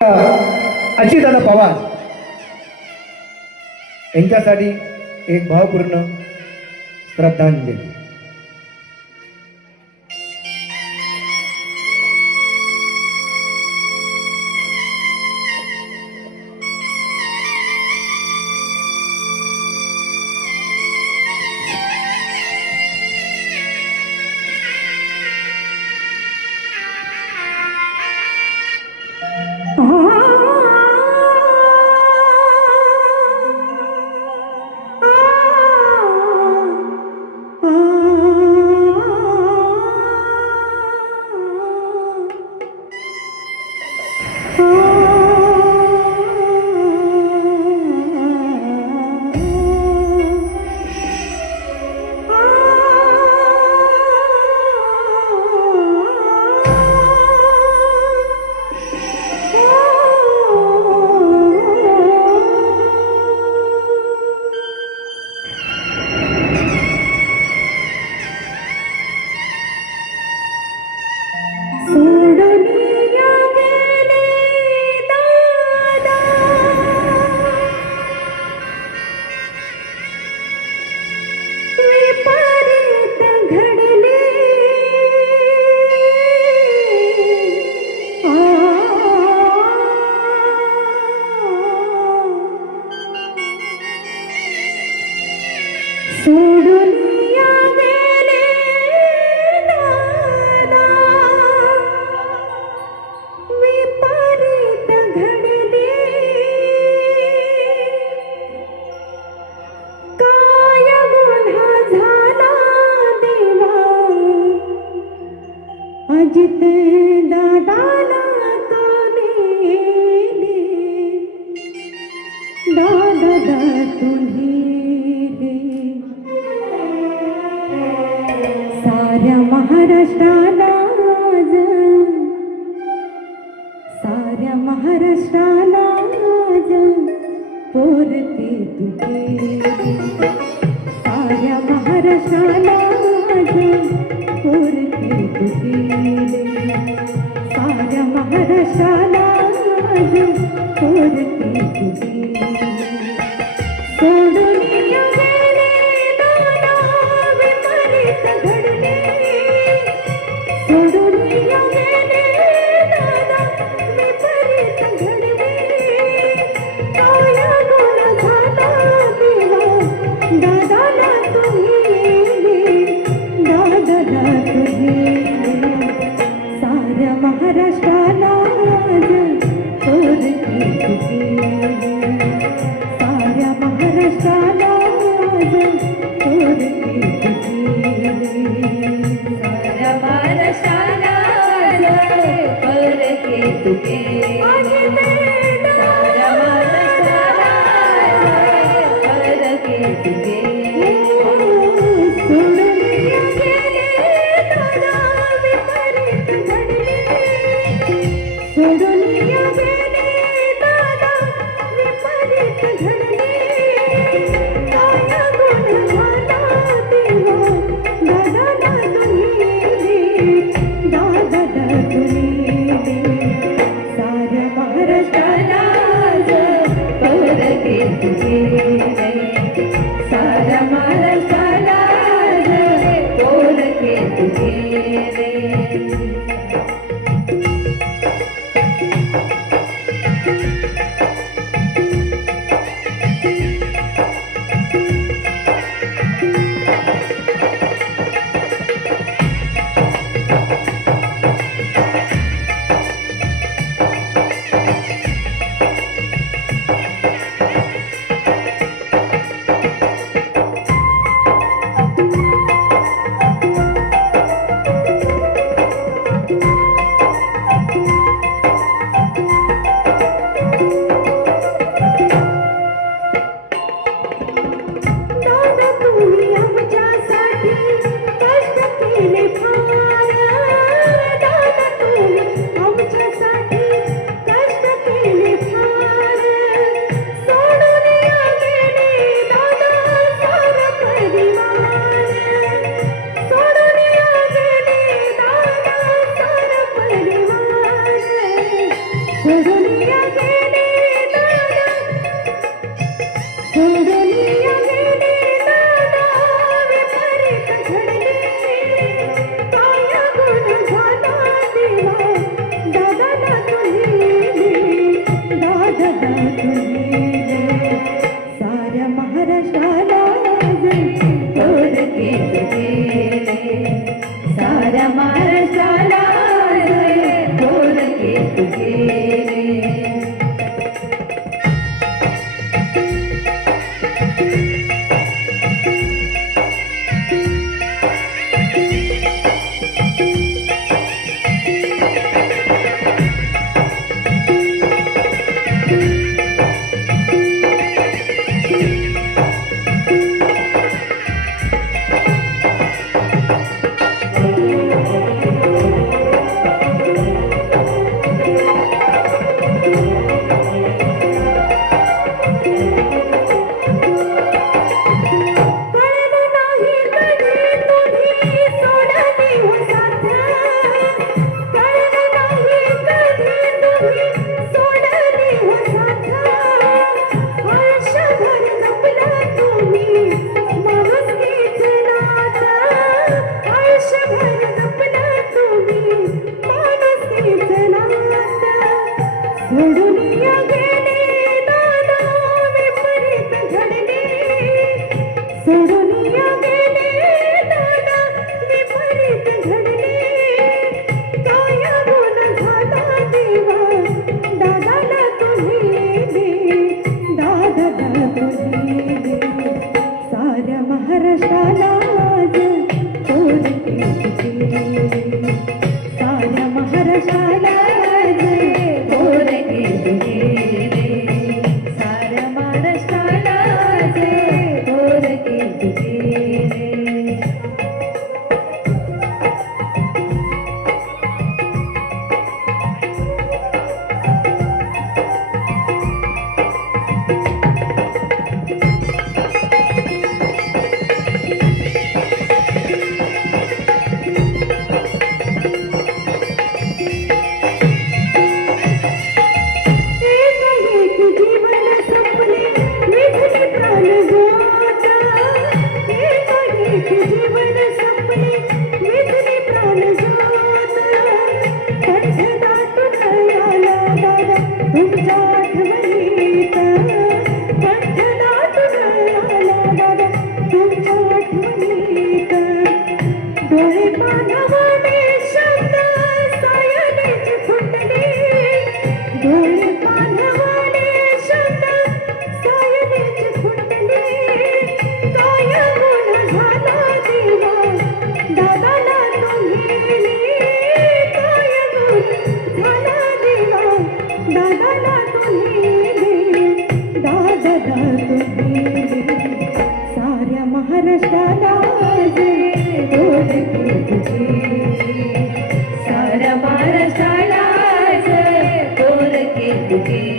अजितदादा पवार यांच्यासाठी एक भावपूर्ण श्रद्धांजली. अजित दादाला तुम्ही दादा तुम्ही साऱ्या महाराष्ट्राला साऱ्या महाराष्ट्राला पोरते तुझे साऱ्या महाराष्ट्राला पोरते तुझे साऱ्या महाराष्ट्राला पोरते तुझे सोडून गेले दादा विपरीत घडले सोडून गेले दादा विपरीत घडले काय गुण झाला देवा दादाला तुम्ही दादाला तुम्ही साऱ्या महाराष्ट्राला पोरते तुझे साऱ्या महाराष्ट्राला पोरते तुझे साऱ्या महाराष्ट्राला पोरते तुझे साऱ्या महाराष्ट्राला पोरते तुझे सोडून गेले दादा विपरीत घडले सोडून गेले दादा विपरीत घडले काय गुण झाला देवा दादाला तुम्ही दादाला तुम्ही साऱ्या महाराष्ट्राला पोरते तुझे साऱ्या महाराष्ट्राला पोरते तुझे सोडूनिया गेले दादा, सोडूनिया गेले दादा, विपरीत घडले. काय गुण झाला देवा, दादाला तू नेले, दादाला तू नेले. साऱ्या महाराष्ट्राला थोरके गेले, साऱ्या महाराष्ट्राला थोरके गेले. सोडूनिया गेले दादा, विपरीत घडले. सोडूनिया गेले दादा, विपरीत घडले. काय गुण झाला देवा, दादाला तू नेले, दादाला तू नेले. साऱ्या महाराष्ट्राला थोरके गेले, साऱ्या महाराष्ट्राला थोरके गेले, साऱ्या महाराष्ट्राला थोरके गेले. तुमच्या आठवणीत पंढरनाथ आला दादा, तुमच्या आठवणीत. डोळे पाहणारे शब्द सायलेच फुटले, डोळे पाहणारे शब्द सायलेच फुटले. काय गुण झाला देवा, दादाला तू नेले. काय गुण झाला देवा, दादाला तू नेले, दादाला तू नेले. साऱ्या महाराष्ट्राला थोरके गेले, साऱ्या महाराष्ट्राला थोरके गेले.